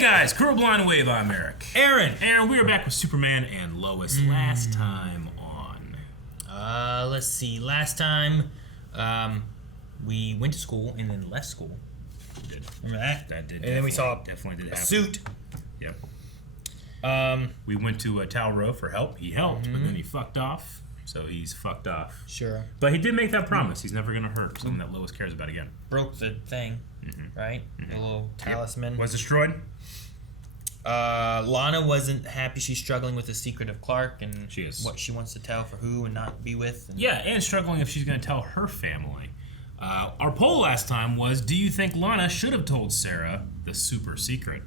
guys, Curl Blind Wave, I'm Eric. Aaron! And we are back with Superman and Lois last time on. Let's see. Last time, we went to school and then left school. We did. Remember that? That did. And then we saw definitely did a happen. suit. Yep. We went to Tal Rowe for help. He helped, but then he fucked off. So he's fucked off. Sure. But he did make that promise. He's never going to hurt something that Lois cares about again. Broke the thing, right? The little talisman. Was destroyed? Lana wasn't happy. She's struggling with the secret of Clark and she is. What she wants to tell for who and not be with. And yeah, and struggling if she's going to tell her family. Our poll last time was, do you think Lana should have told Sarah the super secret?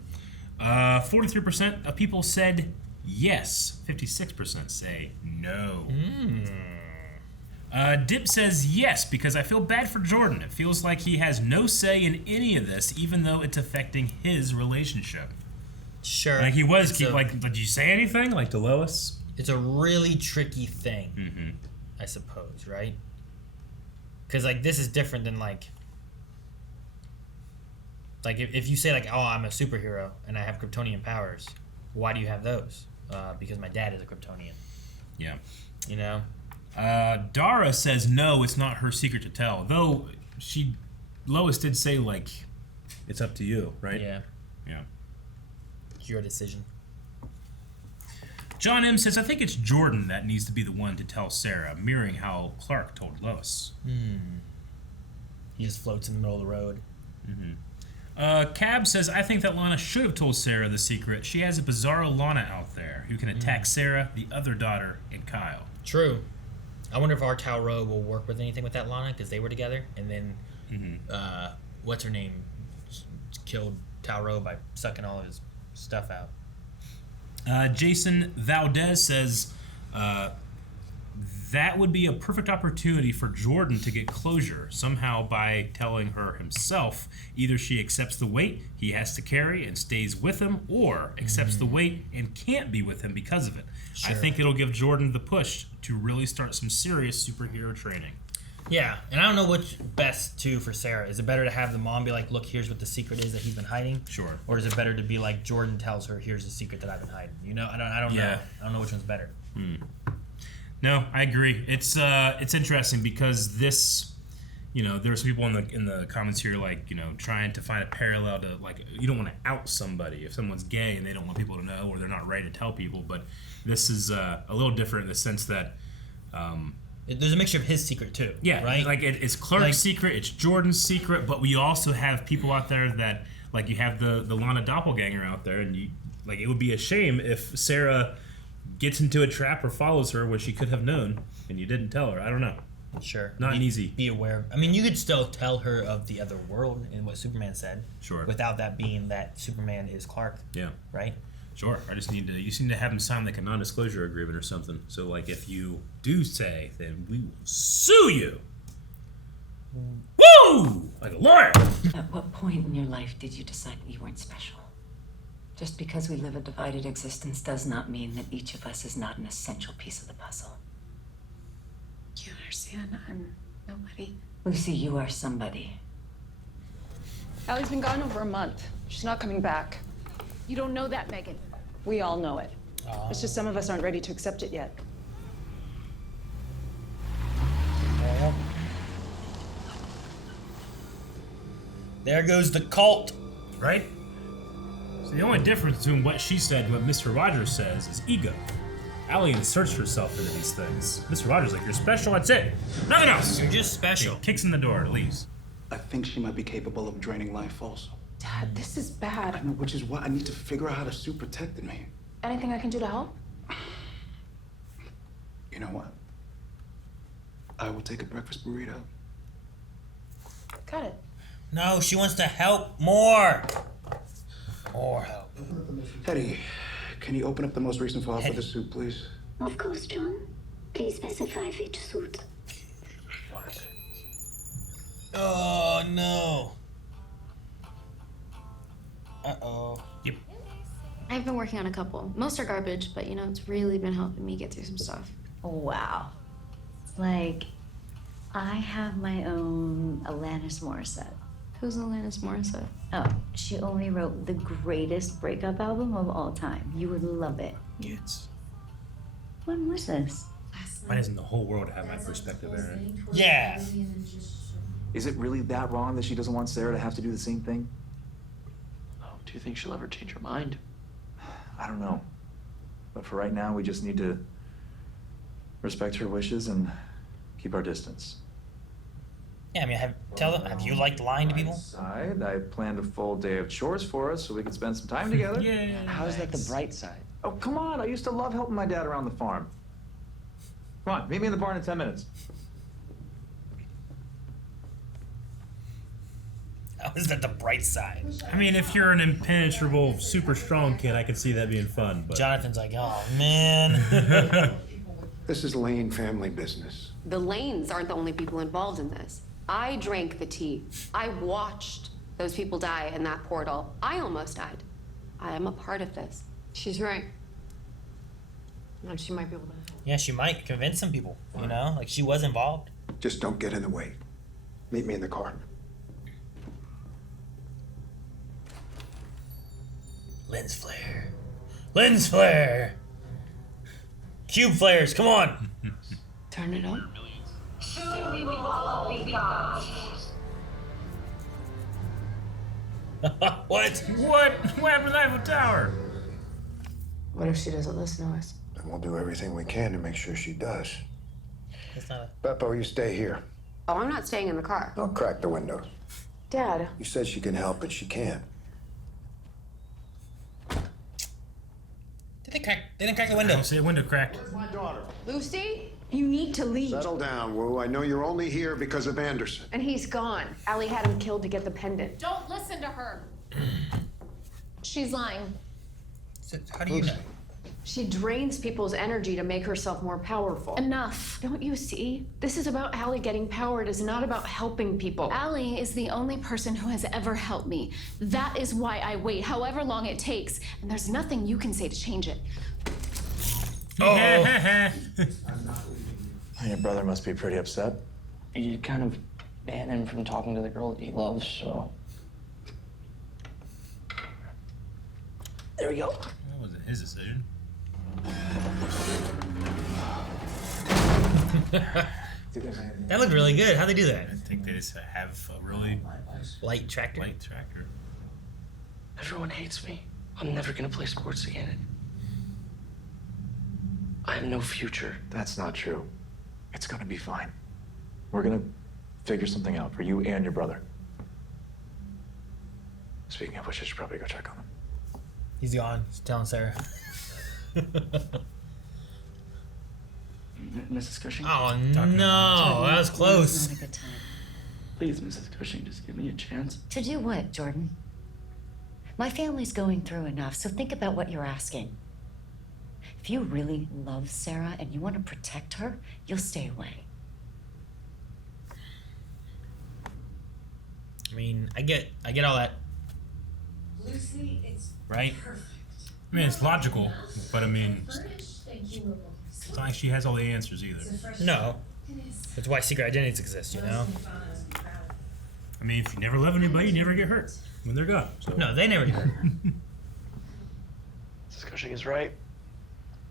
43% of people said yes. 56% say no. Dip says yes, because I feel bad for Jordan. It feels like he has no say in any of this, even though it's affecting his relationship. Sure. Like he was, did you say anything? Like to Lois? It's a really tricky thing, I suppose, right? Because, like, this is different than, like if you say, like, oh, I'm a superhero and I have Kryptonian powers, why do you have those? Because my dad is a Kryptonian. Yeah. You know? Dara says no, it's not her secret to tell. Though Lois did say, like, it's up to you, right? Yeah. Yeah. It's your decision. John M. says, I think it's Jordan that needs to be the one to tell Sarah, mirroring how Clark told Lois. He just floats in the middle of the road. Cab says, I think that Lana should have told Sarah the secret. She has a bizarro Lana out there who can attack Sarah, the other daughter, and Kyle. True. I wonder if our Tal Rowe will work with anything with that Lana, because they were together, and then, what's her name, killed Tal Rowe by sucking all of his stuff out. Jason Valdez says, that would be a perfect opportunity for Jordan to get closure, somehow by telling her himself. Either she accepts the weight he has to carry and stays with him, or accepts the weight and can't be with him because of it. Sure. I think it'll give Jordan the push to really start some serious superhero training. Yeah, and I don't know what's best, too, for Sarah. Is it better to have the mom be like, look, here's what the secret is that he's been hiding? Sure. Or is it better to be like, Jordan tells her, here's the secret that I've been hiding? You know, I don't know. I don't know which one's better. No, I agree. It's interesting because this, there's people in the comments here, like, trying to find a parallel to, like, you don't want to out somebody if someone's gay and they don't want people to know or they're not ready to tell people. But this is a little different in the sense that there's a mixture of his secret too. Yeah, right. Like it's Clark's secret, it's Jordan's secret, but we also have people out there that, like, you have the Lana doppelganger out there, and it would be a shame if Sarah gets into a trap or follows her when she could have known and you didn't tell her. I don't know. Sure. Not easy. Be aware. I mean, you could still tell her of the other world and what Superman said. Sure. Without that being that Superman is Clark. Yeah. Right? Sure. You just need to have him sign like a non-disclosure agreement or something. So, like, if you do say, then we will sue you. Woo! Like a lawyer. At what point in your life did you decide you weren't special? Just because we live a divided existence does not mean that each of us is not an essential piece of the puzzle. You understand? I'm nobody. Lucy, you are somebody. Allie's been gone over a month. She's not coming back. You don't know that, Megan. We all know it. It's just some of us aren't ready to accept it yet. There goes the cult. Right? So the only difference between what she said and what Mr. Rogers says is ego. Allie inserts herself into these things. Mr. Rogers like, you're special, that's it. Nothing else. You're just special. He kicks in the door, leaves. I think she might be capable of draining life also. Dad, this is bad. I know, which is why I need to figure out how to suit protected me. Anything I can do to help? You know what? I will take a breakfast burrito. Got it. No, she wants to help more. More help. Hetty, can you open up the most recent file for the suit, please? Of course, John. Please specify which suit. What? Oh, no. Uh-oh. Yep. I've been working on a couple. Most are garbage, but it's really been helping me get through some stuff. Wow. It's like I have my own Alanis Morissette. Who's Alanis Morissette? Oh, she only wrote the greatest breakup album of all time. You would love it. Kids. When was this? Why doesn't the whole world have my perspective, Aaron? Yeah. Is it really that wrong that she doesn't want Sarah to have to do the same thing? Oh, do you think she'll ever change her mind? I don't know. But for right now, we just need to respect her wishes and keep our distance. Yeah, I mean, have you liked lying to people? Side, I planned a full day of chores for us so we could spend some time together. Yeah. How's that the bright side? Oh, come on. I used to love helping my dad around the farm. Come on, meet me in the barn in 10 minutes. How is that the bright side? I mean, if you're an impenetrable, super strong kid, I could see that being fun. But Jonathan's like, oh, man. This is Lane family business. The Lanes aren't the only people involved in this. I drank the tea. I watched those people die in that portal. I almost died. I am a part of this. She's right. And she might be able to help. Yeah, she might convince some people, you know? Like, she was involved. Just don't get in the way. Meet me in the car. Lens flare. Lens flare! Cube flares, come on! Turn it on. What? What happened to the Eiffel Tower? What if she doesn't listen to us? And we'll do everything we can to make sure she does. That's not a... Beppo, you stay here. Oh, I'm not staying in the car. Don't crack the windows. Dad. You said she can help, but she can't. They didn't crack the window. See a window cracked. My daughter. Lucy, you need to leave. Settle down, Wu. I know you're only here because of Anderson. And he's gone. Allie had him killed to get the pendant. Don't listen to her. She's lying. How do you know? She drains people's energy to make herself more powerful. Enough. Don't you see? This is about Allie getting power. It is not about helping people. Allie is the only person who has ever helped me. That is why I wait, however long it takes. And there's nothing you can say to change it. Your brother must be pretty upset. You kind of ban him from talking to the girl that he loves, so. There we go. That wasn't his decision. That looked really good. How'd they do that? I think they just have a really Light tractor. light tractor. Everyone hates me. I'm never gonna play sports again. I have no future. That's not true. It's gonna be fine. We're gonna figure something out for you and your brother. Speaking of which, I should probably go check on him. He's gone. He's telling Sarah. Mrs. Cushing? Oh, no. That was close. Not a good time. Please, Mrs. Cushing, just give me a chance. To do what, Jordan? My family's going through enough, so think about what you're asking. If you really love Sarah and you want to protect her, you'll stay away. I mean, I get all that. Lucy, it's right? Perfect. I mean, it's logical, but I mean, it's not like she has all the answers either. No. That's why secret identities exist, you know? I mean, if you never love anybody, you never get hurt when they're gone. So. No, they never get hurt. Mrs. Cushing is right.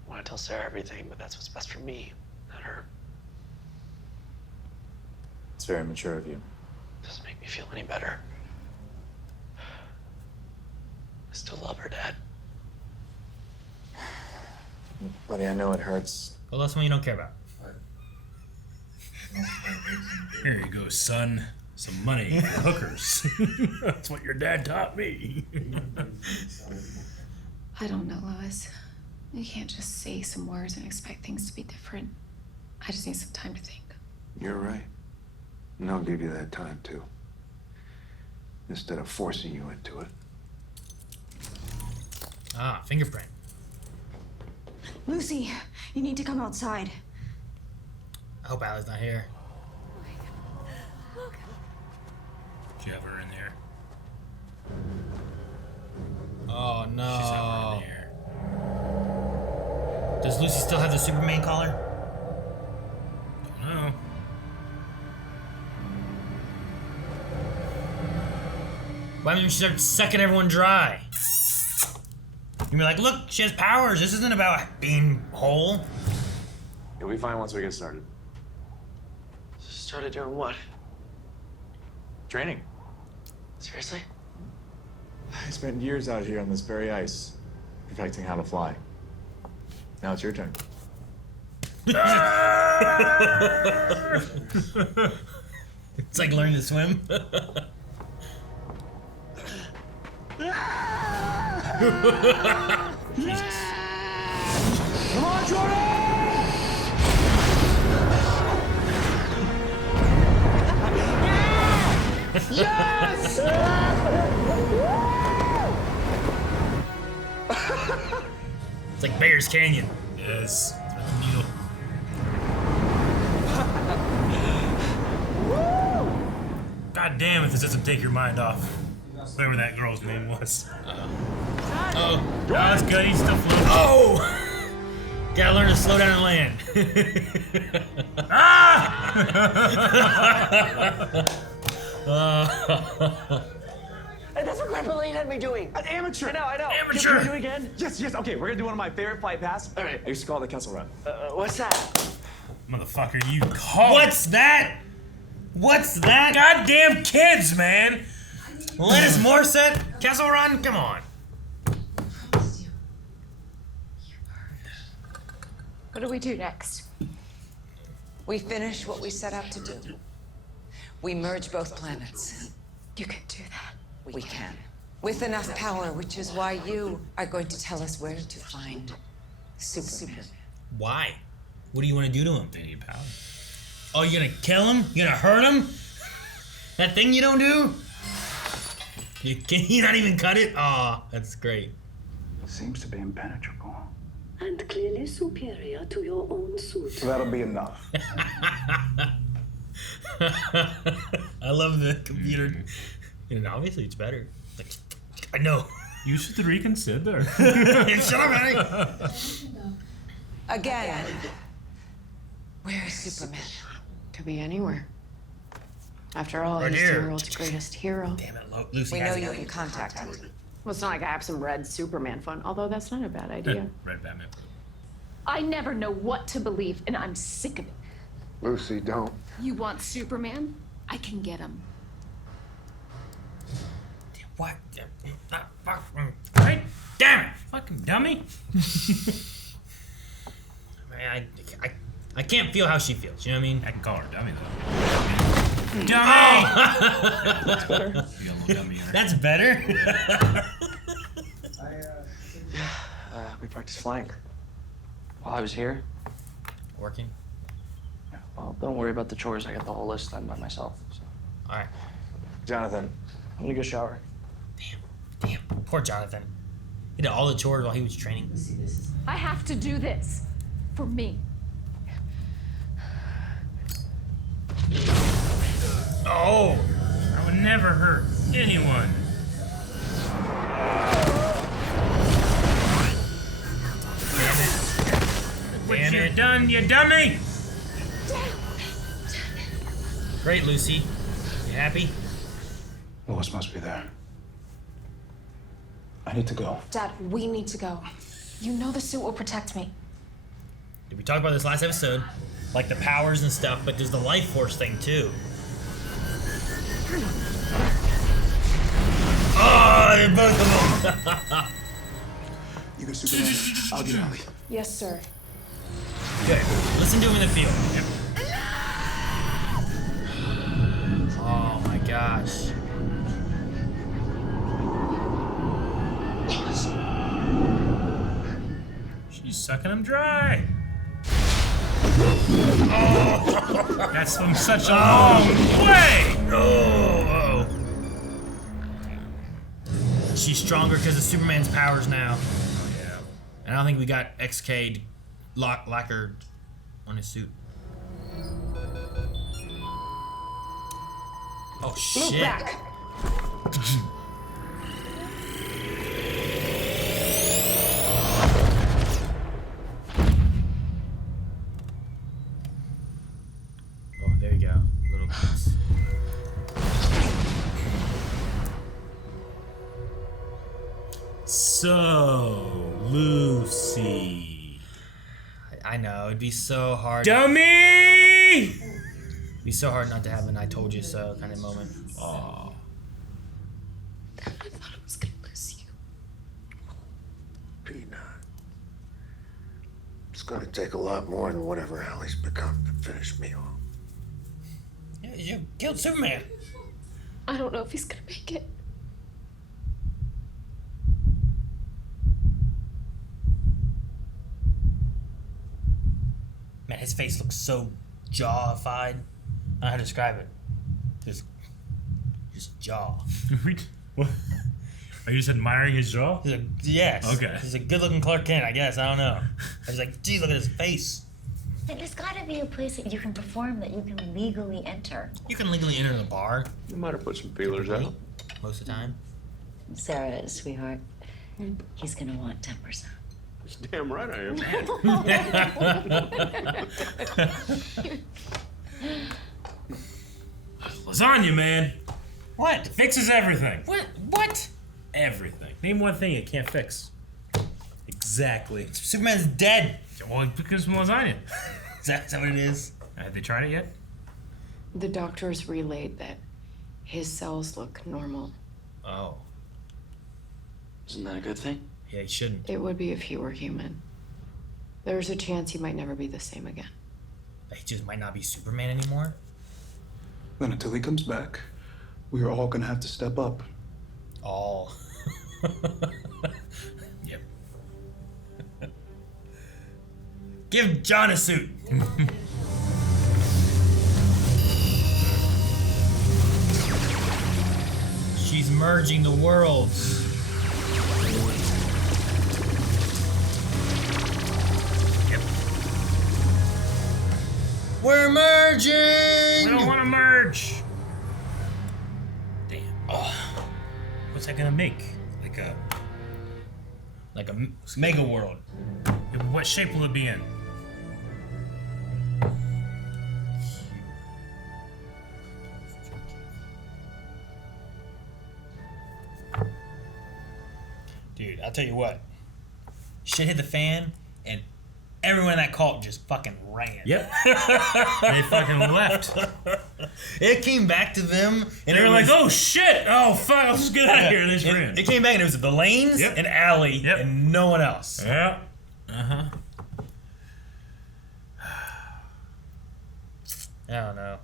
I want to tell Sarah everything, but that's what's best for me, not her. It's very mature of you. Doesn't make me feel any better. I still love her, Dad. Buddy, I know it hurts. Well, that's one you don't care about. Here you go, son. Some money for hookers. That's what your dad taught me. I don't know, Lois. You can't just say some words and expect things to be different. I just need some time to think. You're right. And I'll give you that time, too. Instead of forcing you into it. Ah, fingerprint. Lucy, you need to come outside. I hope Allie's not here. Did you have her in there? Oh, no. She's not in there. Does Lucy still have the Superman collar? Don't know. Why don't you start sucking everyone dry? You'd be like, look, she has powers. This isn't about being whole. You'll be fine once we get started. Started doing what? Training. Seriously? I spent years out here on this very ice, perfecting how to fly. Now it's your turn. It's like learning to swim. Jesus. Come on, Jordan! Yes! It's like Bear's Canyon. Yes. God damn if this doesn't take your mind off. Whatever that girl's name was. Oh, that's good. He's still floating. Oh! Gotta learn to slow down and land. Hey, that's what Grandpa Lane had me doing. An amateur! I know. Amateur! Can we do it again? Yes, okay, we're gonna do one of my favorite flight paths. All right. I used to call it the Kessel Run. What's that? Motherfucker, you call What's that? What's that? Goddamn kids, man! Lennis Morissette? Kessel Run? Come on. What do we do next? We finish what we set out to do. We merge both planets. You can do that. We can. With enough power, which is why you are going to tell us where to find Superman. Why? What do you want to do to him? They need power. Oh, you're gonna kill him? You're gonna hurt him? That thing you don't do? Can you not even cut it? Aw, that's great. Seems to be impenetrable. And clearly superior to your own suit. That'll be enough. I love the computer. And obviously it's better. Like, I know. You should reconsider. Shut up, Annie. Again, where is Superman? Could be anywhere. After all, Right he's here. the world's greatest hero. Damn it, Lucy. We has know it. you can contact him. Well, it's not like I have some red Superman fun, although that's not a bad idea. Red Batman. I never know what to believe, and I'm sick of it. Lucy, don't. You want Superman? I can get him. What? Right? Damn it! Fucking dummy. Man, I can't feel how she feels. You know what I mean? I can call her dummy though. Dummy! That's better. You got a little dummy in her. That's better. We practiced flying. While I was here. Working. Well, don't worry about the chores. I got the whole list done by myself. So. All right. Jonathan. I'm gonna go shower. Damn. Poor Jonathan. He did all the chores while he was training. I have to do this. For me. Oh! I would never hurt anyone. Damn it, done, you dummy! Great, Lucy. You happy? Lois must be there. I need to go. Dad, we need to go. You know the suit will protect me. Did we talk about this last episode? Like the powers and stuff, but there's the life force thing too. Oh, they're both of them. You go, Superman. I'll get Ellie. Yes, sir. Good. Listen to him in the field. Yep. Oh my gosh. She's sucking him dry. Oh, that's from such a long way. Oh. She's stronger because of Superman's powers now. Yeah. And I don't think we got XK'd lacquered on his suit. Oh shit. Move back. Oh, there you go. Little piece. Oh, Lucy. I know, it'd be so hard. Dummy! It'd be so hard not to have an I told you so kind of moment. Aw. I thought I was gonna lose you. Peanut. It's gonna take a lot more than whatever Allie's become to finish me off. You killed Superman. I don't know if he's gonna make it. Man, his face looks so jawified. I don't know how to describe it. Just jaw. What? Are you just admiring his jaw? Yes. Okay. He's a good-looking Clark Kent, I guess. I don't know. I was like, geez, look at his face. There's gotta be a place that you can perform that you can legally enter. You can legally enter the bar. You might have put some feelers out. Most of the time. Sarah is, sweetheart. He's gonna want 10%. That's damn right I am. Lasagna, man. What? Fixes everything. What? Everything. Name one thing it can't fix. Exactly. Superman's dead. Well, because of lasagna. Is that what it is? Have they tried it yet? The doctors relayed that his cells look normal. Oh. Isn't that a good thing? Yeah, he shouldn't. It would be if he were human. There's a chance he might never be the same again. He just might not be Superman anymore? Then until he comes back, we are all gonna have to step up. All. Yep. Give John a suit. She's merging the worlds. Yep. We're merging! We don't want to merge. Damn. Oh. What's that gonna make? Like a mega world. What shape will it be in? Dude, I'll tell you what. Shit hit the fan, and everyone in that cult just fucking ran. Yep. They fucking left. It came back to them, and they were like, "Oh shit! Oh fuck! Let's just get out of here." And they just ran. It came back, and it was the Lanes and Allie, and no one else. Yeah. Uh-huh. I don't know.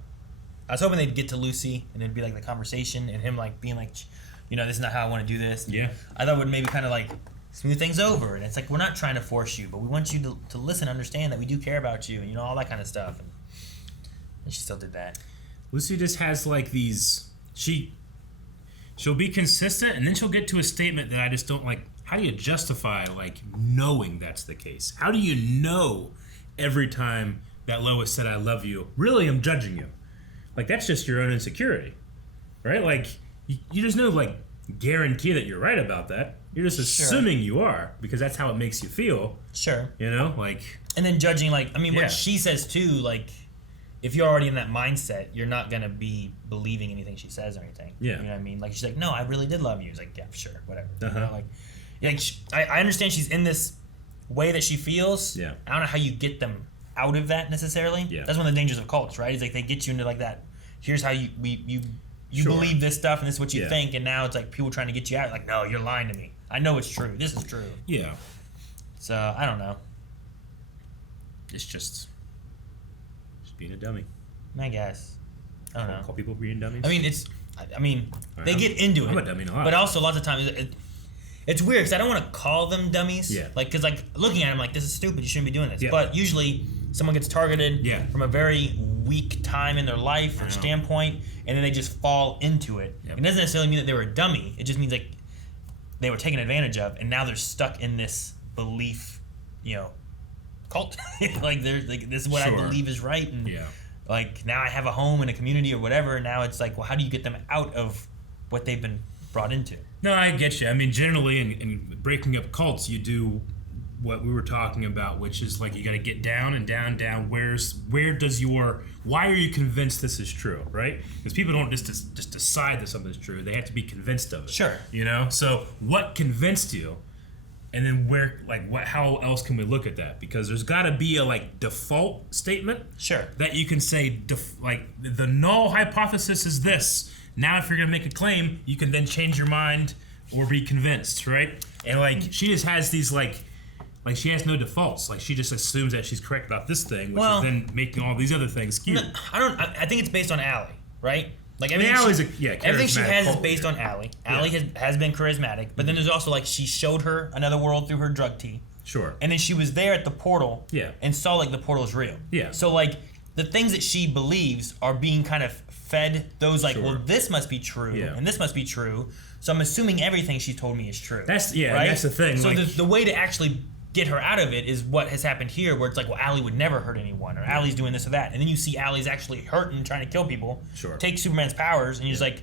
I was hoping they'd get to Lucy, and it'd be like the conversation, and him like being like, you know, this is not how I want to do this. Yeah. I thought it would maybe kind of like smooth things over, and it's like, we're not trying to force you, but we want you to listen, understand that we do care about you, and you know, all that kind of stuff. And she still did that. Lucy just has like these. She'll be consistent, and then she'll get to a statement that I just don't like. How do you justify like knowing that's the case? How do you know every time that Lois said "I love you"? Really, I'm judging you. Like that's just your own insecurity, right? Like you just know like guarantee that you're right about that. You're just assuming you are because that's how it makes you feel. Sure. You know, like. And then judging, like, I mean, what she says too, like, if you're already in that mindset, you're not gonna be believing anything she says or anything. Yeah. You know what I mean? Like, she's like, no, I really did love you. He's like, yeah, sure, whatever. Uh-huh. You know, like I understand she's in this way that she feels. Yeah. I don't know how you get them out of that necessarily. Yeah. That's one of the dangers of cults, right? It's like they get you into like that. Here's how you Sure. believe this stuff, and this is what you Yeah. think, and now it's like people trying to get you out. Like, no, you're lying to me. I know it's true. This is true. Yeah. So I don't know. It's just being a dummy. I guess. I don't know. Call people being dummies. I mean, they get into it. I'm a dummy in a lot. But also, lots of times, it's weird because I don't want to call them dummies. Yeah. Like, because like looking at them, like this is stupid. You shouldn't be doing this. Yeah. But usually, someone gets targeted Yeah. from a very weak time in their life or standpoint, and then they just fall into it. Yep. It doesn't necessarily mean that they were a dummy. It just means like they were taken advantage of, and now they're stuck in this belief, you know, cult. Like they're like, this is what I Sure. believe is right, and Yeah. like now I have a home and a community or whatever. And now it's like, well, how do you get them out of what they've been brought into? No, I get you. I mean, generally, in breaking up cults, you do what we were talking about, which is like you got to get down and down, down. Why are you convinced this is true, right? Because people don't just decide that something's true. They have to be convinced of it. Sure. You know. So what convinced you And then how else can we look at that? Because there's got to be a default statement, that you can say the null hypothesis is this. Now, if you're gonna make a claim, you can then change your mind or be convinced, right? And she just has these she has no defaults. She just assumes that she's correct about this thing, which is then making all these other things skewed. No, I think it's based on Allie, right? Allie's everything she has is based on Allie. Allie Yeah. has been charismatic, but then there's also she showed her another world through her drug tea. Sure. And then she was there at the portal. Yeah. And saw the portal is real. Yeah. So the things that she believes are being kind of fed those well, this must be true and this must be true. So I'm assuming everything she told me is true. That's right? That's the thing. So the way to actually get her out of it is what has happened here, where it's well, Allie would never hurt anyone, or Allie's doing this or that, and then you see Allie's actually hurting, trying to kill people. Sure. Take Superman's powers, and you're just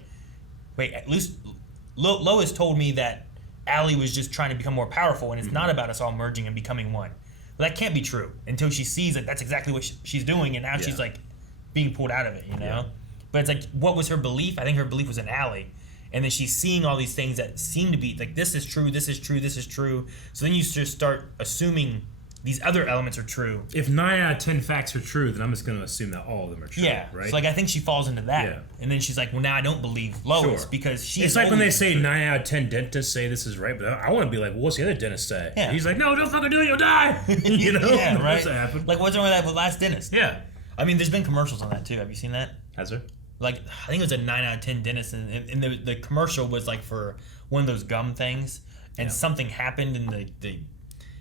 wait, at least Lois told me that Allie was just trying to become more powerful, and it's not about us all merging and becoming one. Well, that can't be true until she sees that that's exactly what she's doing, and now she's being pulled out of it, you know? Yeah. But it's what was her belief? I think her belief was in Allie. And then she's seeing all these things that seem to be this is true, this is true, this is true. So then you just start assuming these other elements are true. If 9 out of 10 facts are true, then I'm just going to assume that all of them are true. Yeah, right? So I think she falls into that. Yeah. And then she's well, now I don't believe Lois because she's. It's when they say 9 out of 10 dentists say this is right, but I want to be well, what's the other dentist say? Yeah. He's no, don't fucking do it, you'll die. You know? Yeah, right. What's that happen? What's wrong with that with Last Dentist? Yeah. I mean, there's been commercials on that too. Have you seen that? Has there? I think it was a 9 out of 10 dentist, and the commercial was for one of those gum things, and something happened, and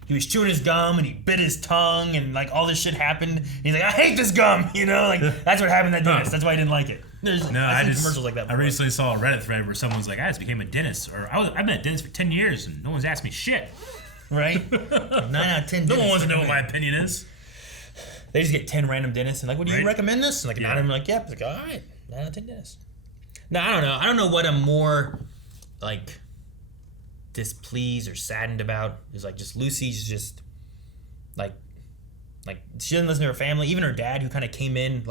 he was chewing his gum, and he bit his tongue, and all this shit happened. And he's I hate this gum, you know, that's what happened to that dentist. That's why I didn't like it. I've seen commercials like that before. I recently saw a Reddit thread where someone's I just became a dentist, or I've been a dentist for 10 years, and no one's asked me shit. Right? 9 out of 10 No one wants to know what my opinion is. They just get 10 random dentists, and would you recommend this? And 9 of them are yeah. It's all right. 9 out of 10 dentists. No, I don't know. I don't know what I'm more displeased or saddened about. Is just Lucy's just she doesn't listen to her family. Even her dad, who kind of came in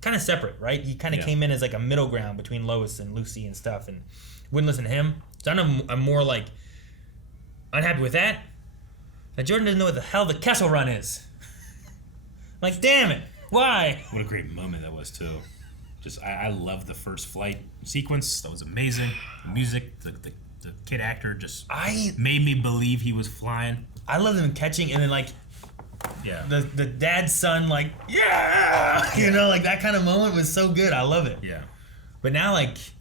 kind of separate, right? He kind of came in as a middle ground between Lois and Lucy and stuff, and wouldn't listen to him. So I'm more unhappy with that. Now Jordan doesn't know what the hell the Kessel Run is. Damn it! Why? What a great moment that was too. Just I love the first flight sequence. That was amazing. The music, the kid actor just made me believe he was flying. I love them catching, and then yeah, the dad's son yeah, you know, that kind of moment was so good. I love it. Yeah. But now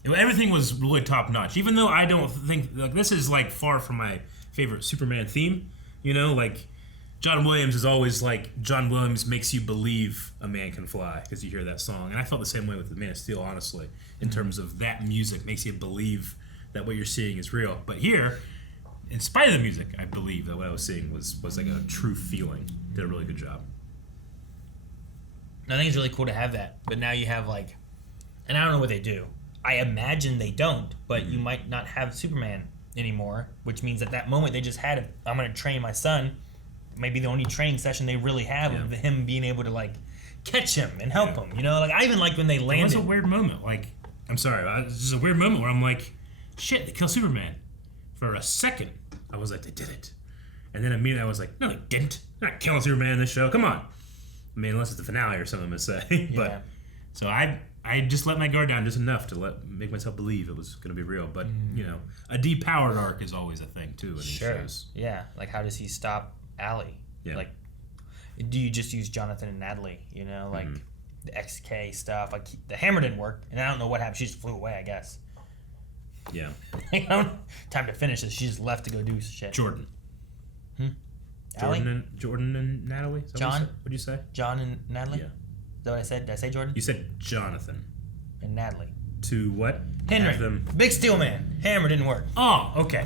everything was really top notch. Even though I don't think this is far from my favorite Superman theme. You know, John Williams is always John Williams makes you believe a man can fly because you hear that song. And I felt the same way with the Man of Steel, honestly, in terms of that music makes you believe that what you're seeing is real. But here, in spite of the music, I believe that what I was seeing was a true feeling. Did a really good job. I think it's really cool to have that. But now you have and I don't know what they do. I imagine they don't, but you might not have Superman anymore, which means at that moment they just had I'm going to train my son. Maybe the only training session they really have of him being able to catch him and help him. You know, I even when they landed. It was a weird moment. I'm sorry, it's just a weird moment where I'm shit, they killed Superman. For a second, I was they did it. And then immediately I was no, they didn't. They're not killing Superman in this show. Come on. I mean, unless it's the finale or something, I'm going to say. But so I just let my guard down just enough to make myself believe it was going to be real. But, you know, a depowered arc is always a thing, too, in these shows. Yeah. How does he stop Allie? Yeah. Do you just use Jonathan and Natalie? You know, the XK stuff. The hammer didn't work, and I don't know what happened. She just flew away, I guess. Yeah. Time to finish this. She just left to go do shit. Jordan. Jordan and Natalie? John? What'd you say? John and Natalie? Yeah. Is that what I said? Did I say Jordan? You said Jonathan. And Natalie. To what? Henry. Big Steel Man. Hammer didn't work. Oh, okay.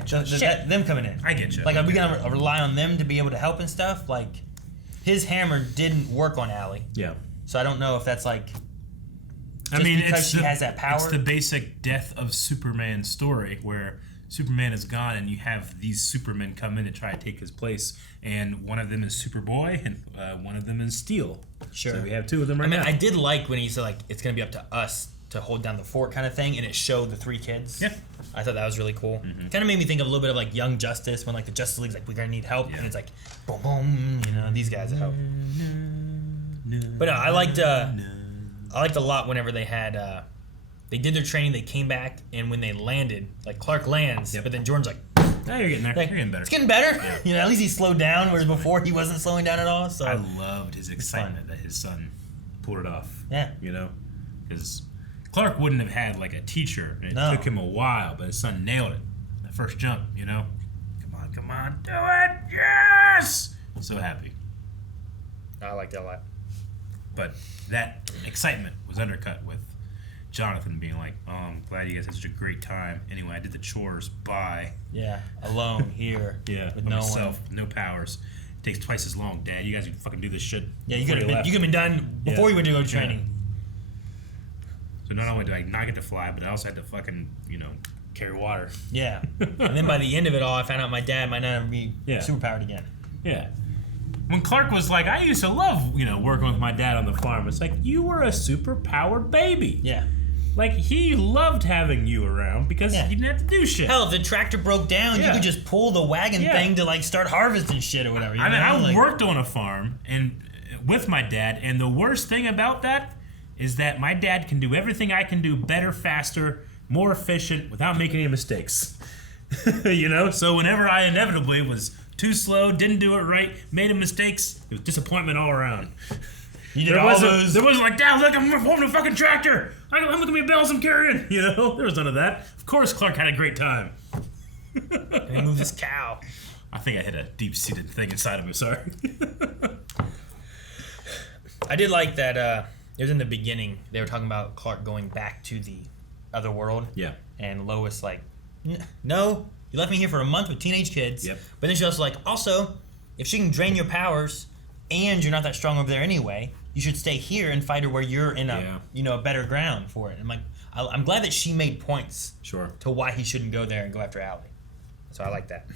Them coming in. I get you. Are we going to rely on them to be able to help and stuff? His hammer didn't work on Allie. Yeah. So I don't know if that's because she has that power. It's the basic death of Superman story where Superman is gone and you have these Supermen come in to try to take his place, and one of them is Superboy and one of them is Steel. Sure. So we have two of them right now. I did when he said it's going to be up to us to hold down the fort kind of thing, and it showed the 3 kids. Yeah. I thought that was really cool. Kind of made me think of a little bit of like Young Justice when like the Justice League's like, we're gonna need help, and it's like, boom, boom, you know, these guys help. But I liked a lot whenever they had they did their training, they came back, and when they landed, like Clark lands, but then Jordan's like, oh, you're getting there. Like, you're getting better. It's getting better. Yeah. You know, at least he slowed down, whereas before he wasn't slowing down at all. So I loved his excitement that his son pulled it off. Yeah. You know? Because Clark wouldn't have had like a teacher. And it took him a while, but his son nailed it. That first jump, you know? Come on, do it! Yes! So happy. I liked it a lot. But that excitement was undercut with Jonathan being like, oh, I'm glad you guys had such a great time. Anyway, I did the chores. Bye. Yeah, alone here. Yeah, with by no myself, one. no powers. It takes twice as long, Dad. You guys can fucking do this shit. Yeah, you could have been done before you went to go to training. So not only did I not get to fly, but I also had to fucking, carry water. Yeah. And then by the end of it all, I found out my dad might not be superpowered again. Yeah. When Clark was like, I used to love, working with my dad on the farm. It's like, you were a super-powered baby. Yeah. Like, he loved having you around because he didn't have to do shit. Hell, if the tractor broke down, you could just pull the wagon thing to, like, start harvesting shit or whatever. I worked on a farm and with my dad, and the worst thing about that is that my dad can do everything I can do better, faster, more efficient, without making any mistakes. So whenever I inevitably was too slow, didn't do it right, made mistakes, it was disappointment all around. You did all those. There wasn't like, Dad, look, I'm holding a fucking tractor. Look at me bells I'm carrying. There was none of that. Of course, Clark had a great time. And he moved his cow. I think I hit a deep-seated thing inside of me. Sorry. I did like that. It was in the beginning. They were talking about Clark going back to the other world. Yeah. And Lois like, no, you left me here for a month with teenage kids. Yep. But then she was like, also, if she can drain your powers and you're not that strong over there anyway, you should stay here and fight her where you're in a a better ground for it. And I'm glad that she made points to why he shouldn't go there and go after Allie. So I like that.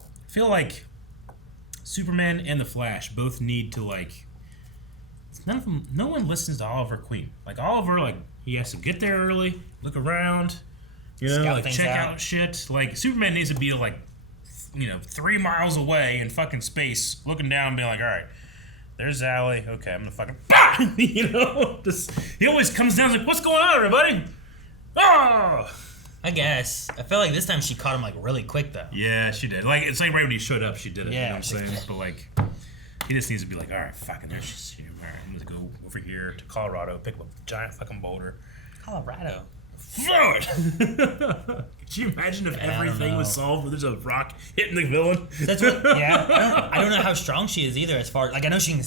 I feel like Superman and the Flash both need to no one listens to Oliver Queen. Like Oliver, he has to get there early, look around, check out shit. Like Superman needs to be 3 miles away in fucking space, looking down and being like, all right, there's Allie. Okay, I'm gonna fucking he always comes down and is like, what's going on, everybody? Oh! I guess. I felt like this time she caught him really quick though. Yeah, she did. It's like right when he showed up, she did it. Yeah, you know what I'm saying? But he just needs to be like, all right, fucking there she's here. All right, I'm gonna go over here to Colorado, pick up a giant fucking boulder. Colorado. Throw it! Could you imagine if everything was solved where there's a rock hitting the villain? That's what. Yeah, I don't know how strong she is either. As far I know she can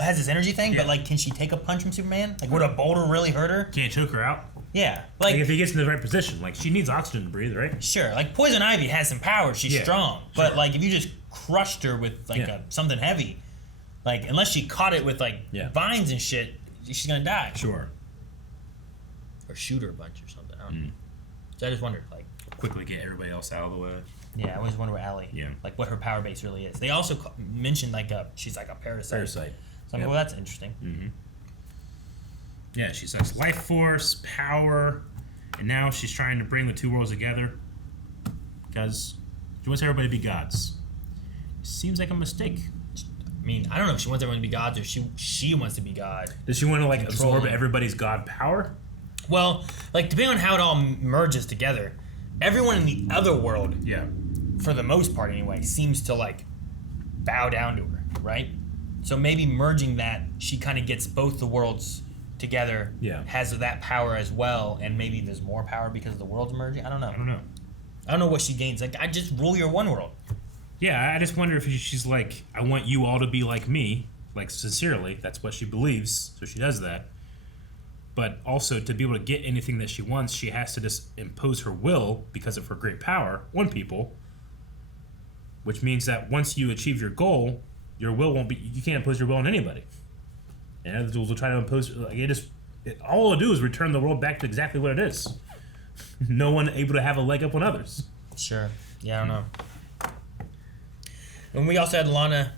has this energy thing, but can she take a punch from Superman? Would a boulder really hurt her? Can't choke her out. Yeah, if he gets in the right position, she needs oxygen to breathe, right? Sure, Poison Ivy has some power. She's strong, but if you just crushed her with something heavy, unless she caught it with vines and shit, she's gonna die. Sure. Or shoot her a bunch or something. I don't know. So I just wondered, quickly get everybody else out of the way. Yeah, I always wonder what Allie, what her power base really is. They also mentioned she's a parasite. So I'm well, that's interesting. Mm-hmm. Yeah, she says life force, power, and now she's trying to bring the two worlds together because she wants everybody to be gods. Seems like a mistake. I mean, I don't know if she wants everyone to be gods or she wants to be God. Does she want to absorb everybody's god power? Well, depending on how it all merges together, everyone in the other world, for the most part anyway, seems to bow down to her, right? So maybe merging that, she kind of gets both the worlds together, has that power as well, and maybe there's more power because the world's merging. I don't know. I don't know what she gains. I just rule your one world. Yeah, I just wonder if she's like, I want you all to be like me, sincerely. That's what she believes, so she does that. But also, to be able to get anything that she wants, she has to just impose her will because of her great power on people. Which means that once you achieve your goal, your will won't be. You can't impose your will on anybody. And others will try to impose. All it'll do is return the world back to exactly what it is. No one able to have a leg up on others. Sure. Yeah, I don't know. And we also had Lana.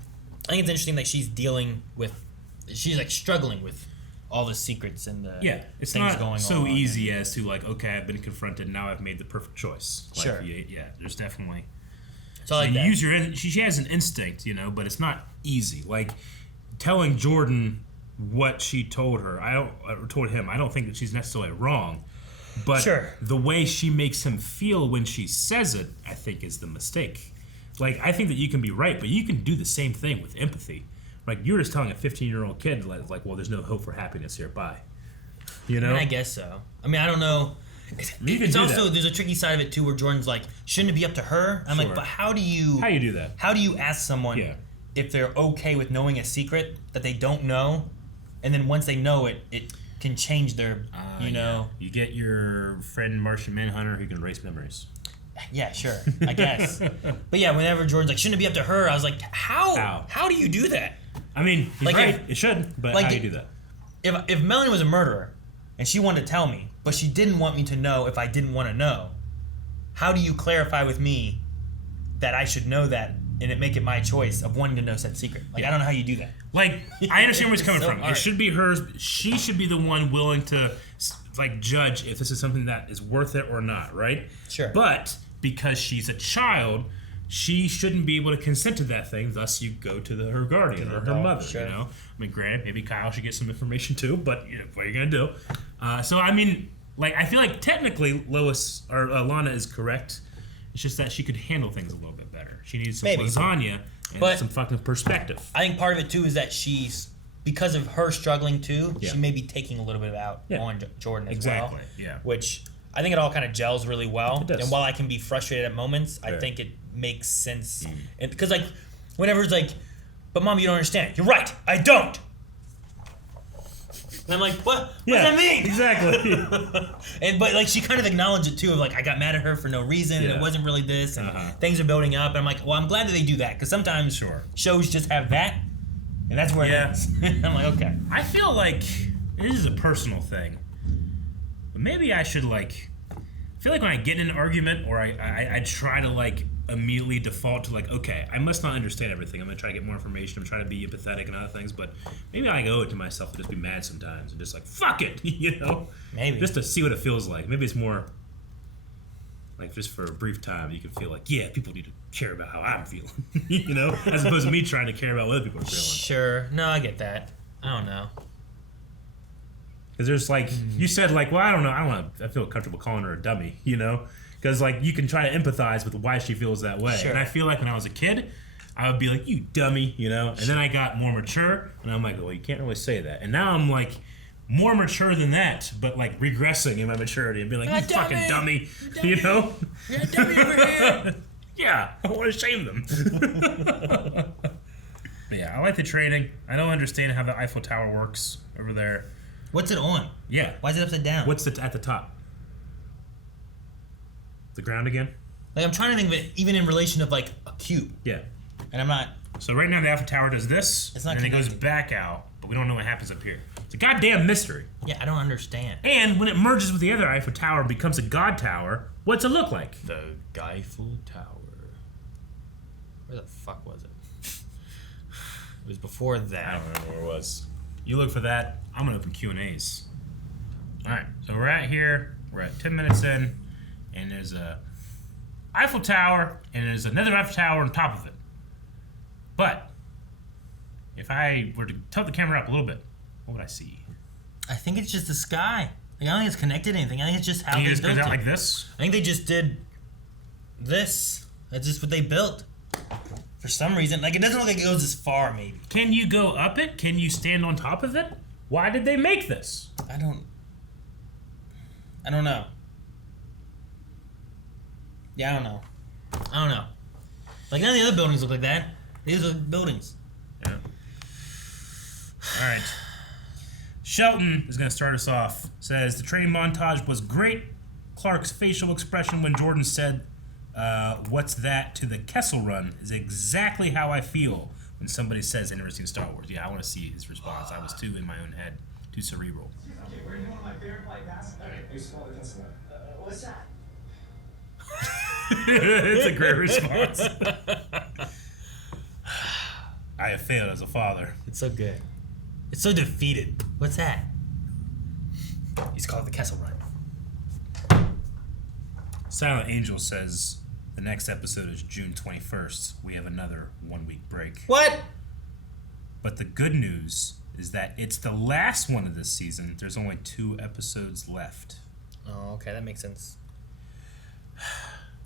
I think it's interesting that she's dealing with. She's struggling with all the secrets and the it's things not going so on. easy as to like, okay, I've been confronted, now I've made the perfect choice. Like, Sure. Yeah, there's definitely. So like that. use your. She has an instinct, but it's not easy. Like telling Jordan what she told her, told him. I don't think that she's necessarily wrong, but Sure. the way she makes him feel when she says it, I think, is the mistake. Like, I think that you can be right, but you can do the same thing with empathy. Like, you're just telling a 15-year-old kid, like, well, there's no hope for happiness here. Bye. I mean, I guess so. I mean, I don't know. It's also, there's a tricky side of it, too, where Jordan's like, shouldn't it be up to her? I'm like, but how do you do that? How do you ask someone if they're okay with knowing a secret that they don't know, and then once they know it, it can change their, You get your friend Martian Manhunter who can erase memories. Yeah, sure, I guess. But yeah, whenever Jordan's like, shouldn't it be up to her? I was like, how? How do you do that? I mean, he's right. It should, but how do you do that? If Melanie was a murderer and she wanted to tell me, but she didn't want me to know if I didn't want to know, how do you clarify with me that I should know that and it make it my choice of wanting to know said secret? Like, I don't know how you do that. Like, I understand where it's coming from. Hard. It should be hers. She should be the one willing to, like, judge if this is something that is worth it or not, right? Sure. But because she's a child, she shouldn't be able to consent to that thing. Thus, you go to her guardian or her mother. Sure. I mean, granted, maybe Kyle should get some information too. But what are you gonna do? So I mean, like, I feel like technically Lois or Lana is correct. It's just that she could handle things a little bit better. She needs some lasagna and some fucking perspective. I think part of it too is that she's, because of her struggling too, she may be taking a little bit out on Jordan as well. Exactly. Yeah. Which I think it all kind of gels really well. It does. And while I can be frustrated at moments, I think it makes sense. Because like, whenever it's like, but Mom, you don't understand. You're right. I don't. And I'm like, what? What does that mean? Exactly. But like, she kind of acknowledged it too, of like, I got mad at her for no reason, and it wasn't really this, and things are building up. And I'm like, well, I'm glad that they do that, because sometimes shows just have that, and that's where it is. I'm like, okay. I feel like this is a personal thing, but maybe I should like. I feel like when I get in an argument, or I try to like immediately default to like, okay, I must not understand everything. I'm gonna try to get more information. I'm trying to be empathetic and other things, but maybe I owe it to myself to just be mad sometimes and just like, fuck it, Maybe just to see what it feels like. Maybe it's more like just for a brief time you can feel like, yeah, people need to care about how I'm feeling, as opposed to me trying to care about what other people are feeling. Sure, no, I get that. I don't know. Because there's like, you said like, well, I don't know, I feel comfortable calling her a dummy, Because like you can try to empathize with why she feels that way. Sure. And I feel like when I was a kid, I would be like, you dummy, And then I got more mature, and I'm like, well, you can't really say that. And now I'm like more mature than that, but like regressing in my maturity and being like, you fucking dummy, You're a dummy over here. Yeah, I want to shame them. But yeah, I like the training. I don't understand how the Eiffel Tower works over there. What's it on? Yeah. Why is it upside down? What's at the top? The ground again? Like, I'm trying to think of it even in relation of like a cube. Yeah. And I'm not. So right now the Eiffel Tower does this, It's not and then it goes back out, but we don't know what happens up here. It's a goddamn mystery. Yeah, I don't understand. And when it merges with the other Eiffel Tower and becomes a god tower, what's it look like? The Eiffel Tower. Where the fuck was it? It was before that. I don't remember where it was. You look for that. I'm gonna open Q&As. All right, so we're at here. We're at 10 minutes in, and there's a Eiffel Tower, and there's another Eiffel Tower on top of it. But if I were to tilt the camera up a little bit, what would I see? I think it's just the sky. Like, I don't think it's connected to anything. I think it's just how they just built goes it. out like this? I think they just did this. That's just what they built. For some reason, like, it doesn't look like it goes as far, maybe. Can you go up it? Can you stand on top of it? Why did they make this? I don't know. Yeah, I don't know. Like, none of the other buildings look like that. These are buildings. Yeah. All right. Shelton is going to start us off. Says, the training montage was great. Clark's facial expression when Jordan said, what's that to the Kessel Run is exactly how I feel when somebody says interesting Star Wars. Yeah, I want to see his response. I was too in my own head, too cerebral. What's that? It's a great response. I have failed as a father. It's so good. It's so defeated. What's that? He's called the Kessel Run. Silent Angel says the next episode is June 21st. We have another 1 week break. What? But the good news is that it's the last one of this season. There's only 2 episodes left. Oh, okay, that makes sense.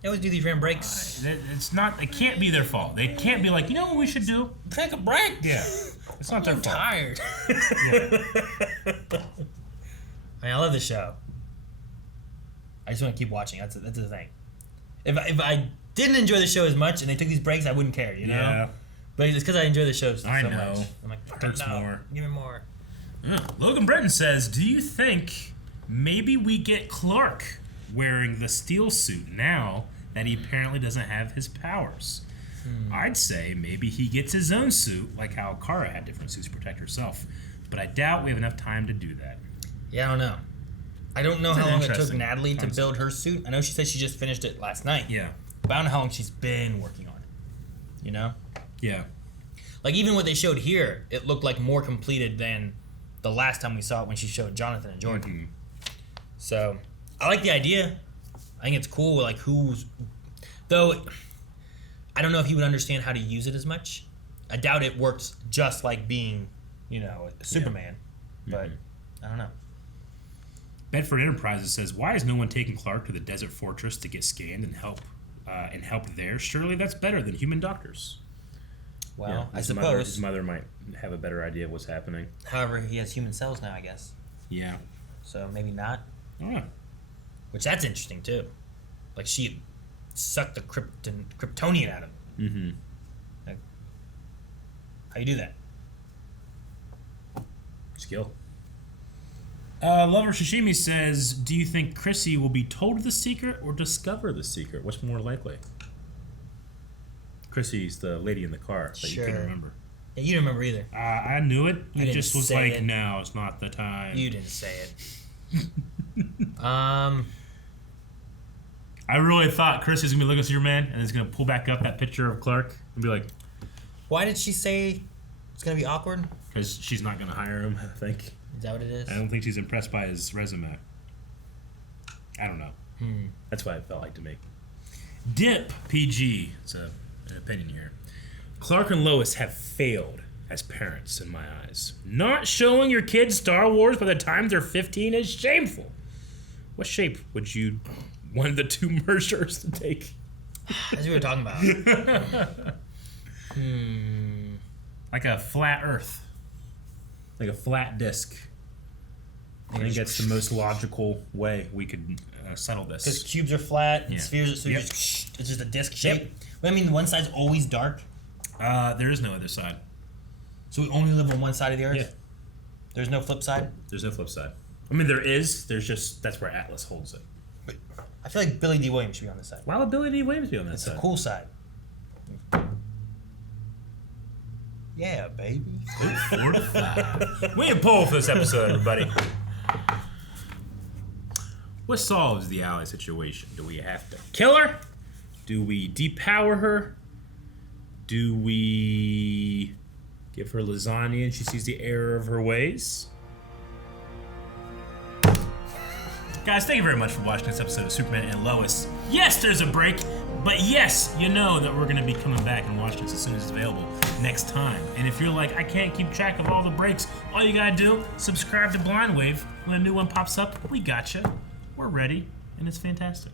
They always do these random breaks. It's not. It can't be their fault. They can't be like, you know what we should do? Take a break. Yeah, it's not their fault. I'm tired. I love the show. I just want to keep watching. That's the thing. If I didn't enjoy the show as much and they took these breaks, I wouldn't care. You know. Yeah. But it's because I enjoy the show so much. I'm like, hurts more. Give me more. Logan Britton says, do you think maybe we get Clark wearing the steel suit now that he apparently doesn't have his powers? I'd say maybe he gets his own suit, like how Kara had different suits to protect herself. But I doubt we have enough time to do that. Yeah, I don't know. I don't know how long it took Natalie to build her suit. I know she said she just finished it last night. Yeah. But I don't know how long she's been working on it. You know? Yeah. Like, even what they showed here, it looked like more completed than the last time we saw it when she showed Jonathan and Jordan. Mm-hmm. So, I like the idea. I think it's cool, like, though, I don't know if he would understand how to use it as much. I doubt it works just like being, Superman. Yeah. But, I don't know. Bedford Enterprises says, why is no one taking Clark to the desert fortress to get scanned and help there? Surely that's better than human doctors. Well, yeah, I suppose. His mother might have a better idea of what's happening. However, he has human cells now, I guess. Yeah. So maybe not. Oh. Which that's interesting, too. Like, she sucked the Kryptonian out of him. Mm-hmm. Like, how you do that? Skill. Lover Shishimi says, do you think Chrissy will be told the secret or discover the secret? What's more likely? Chrissy's the lady in the car that you couldn't remember. Yeah, you didn't remember either. I knew it. I just was like, no, it's not the time. You didn't say it. I really thought Chrissy's going to be looking at Superman and is going to pull back up that picture of Clark and be like... Why did she say it's going to be awkward? Because she's not going to hire him, I think. Is that what it is? I don't think she's impressed by his resume. I don't know. That's what it felt like to me. Dip PG. It's an opinion here. Clark and Lois have failed as parents in my eyes. Not showing your kids Star Wars by the time they're 15 is shameful. What shape would you want the 2 mergers to take? As we were talking about. Like a flat Earth. Like a flat disc. I think that's the most logical way we could settle this. Because cubes are flat and spheres, so it's just a disc shape. Yep. Well, I mean, one side's always dark. There is no other side. So we only live on one side of the Earth? Yeah. There's no flip side? There's no flip side. I mean, there is. There's just, that's where Atlas holds it. I feel like Billy D. Williams should be on this side. Why would Billy D. Williams be on that side? It's the cool side. Yeah, baby. 4 to 5. We need a poll for this episode, everybody. What solves the ally situation? Do we have to kill her? Do we depower her? Do we give her lasagna and she sees the error of her ways? Guys, thank you very much for watching this episode of Superman and Lois. Yes, there's a break, but yes, you know that we're going to be coming back and watching this as soon as it's available next time. And if you're like, I can't keep track of all the breaks, all you got to do, subscribe to Blind Wave. When a new one pops up, we gotcha. We're ready, and it's fantastic.